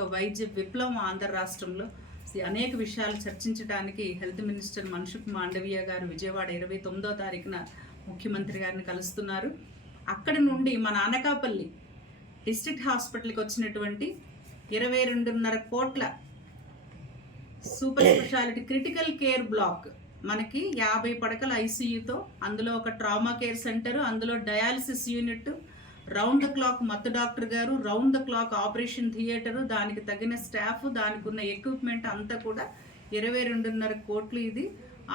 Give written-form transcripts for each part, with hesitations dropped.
ఒక వైద్య విప్లవం ఆంధ్ర రాష్ట్రంలో. అనేక విషయాలు చర్చించడానికి హెల్త్ మినిస్టర్ మన్సుఖ్ మాండవీయ గారు విజయవాడ 29వ తారీఖున ముఖ్యమంత్రి గారిని కలుస్తున్నారు. అక్కడి నుండి మన అనకాపల్లి డిస్ట్రిక్ట్ హాస్పిటల్కి వచ్చినటువంటి 22.5 కోట్ల super speciality critical care black, మనకి 50 పడకల ఐసీయూతో, అందులో ఒక ట్రామా కేర్ సెంటర్, అందులో dialysis unit, round the clock మత్తు డాక్టర్ గారు, round the clock operation theatre, దానికి తగిన స్టాఫ్, దానికి ఉన్న ఎక్విప్మెంట్ అంతా కూడా 22.5 కోట్లు. ఇది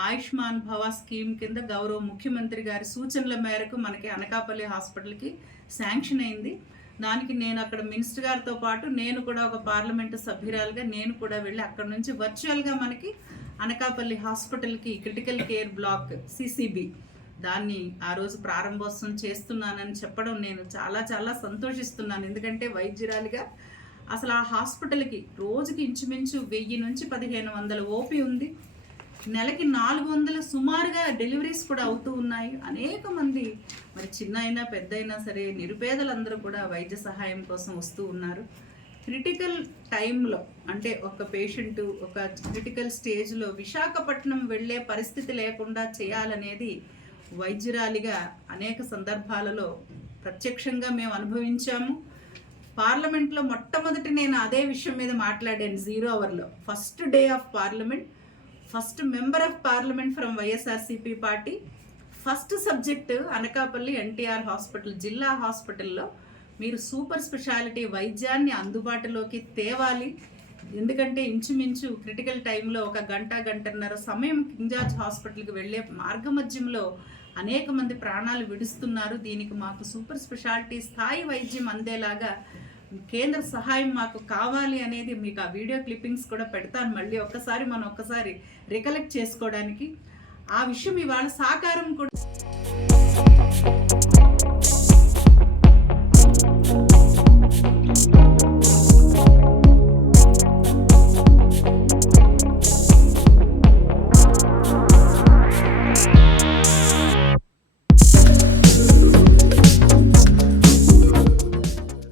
ఆయుష్మాన్ భవ స్కీమ్ కింద గౌరవ ముఖ్యమంత్రి గారి సూచనల మేరకు మనకి అనకాపల్లి హాస్పిటల్కి శాంక్షన్ అయింది. దానికి నేను అక్కడ మినిస్టర్ గారితో పాటు నేను కూడా ఒక పార్లమెంటు సభ్యురాలుగా నేను కూడా వెళ్ళి అక్కడ నుంచి వర్చువల్గా మనకి అనకాపల్లి హాస్పిటల్కి క్రిటికల్ కేర్ బ్లాక్ సిసిబి దాన్ని ఆ రోజు ప్రారంభోత్సవం చేస్తున్నానని చెప్పడం నేను చాలా చాలా సంతోషిస్తున్నాను. ఎందుకంటే వైద్యురాలిగా అసలు ఆ హాస్పిటల్కి రోజుకి ఇంచుమించు 1000 నుంచి 1500 ఓపీ ఉంది. నెలకి 400 సుమారుగా డెలివరీస్ కూడా అవుతూ ఉన్నాయి. అనేక మంది మరి చిన్న అయినా పెద్ద అయినా సరే నిరుపేదలందరూ కూడా వైద్య సహాయం కోసం వస్తూ ఉన్నారు. క్రిటికల్ టైంలో అంటే ఒక పేషెంట్ ఒక క్రిటికల్ స్టేజ్లో విశాఖపట్నం వెళ్ళే పరిస్థితి లేకుండా చేయాలనేది వైద్యురాలిగా అనేక సందర్భాలలో ప్రత్యక్షంగా మేము అనుభవించాము. పార్లమెంట్లో మొట్టమొదటి నేను అదే విషయం మీద మాట్లాడాను. 0 అవర్లో first day of parliament, first member of parliament from YSRCP party, first subject Anakapalli NTR hospital జిల్లా హాస్పిటల్లో మీరు సూపర్ స్పెషాలిటీ వైద్యాన్ని అందుబాటులోకి తేవాలి. ఎందుకంటే ఇంచుమించు క్రిటికల్ టైంలో ఒక గంటన్నర సమయం కింగ్ జార్జ్ హాస్పిటల్కి వెళ్ళే మార్గమధ్యంలో అనేక మంది ప్రాణాలు విడుస్తున్నారు. దీనికి మాకు సూపర్ స్పెషాలిటీ స్థాయి వైద్యం అందేలాగా కేంద్ర సహాయం మాకు కావాలి అనేది మీకు ఆ వీడియో క్లిప్పింగ్స్ కూడా పెడతాను. మళ్ళీ ఒక్కసారి రికలెక్ట్ చేసుకోవడానికి ఆ విషయం ఇవాళ సాకారం కూడా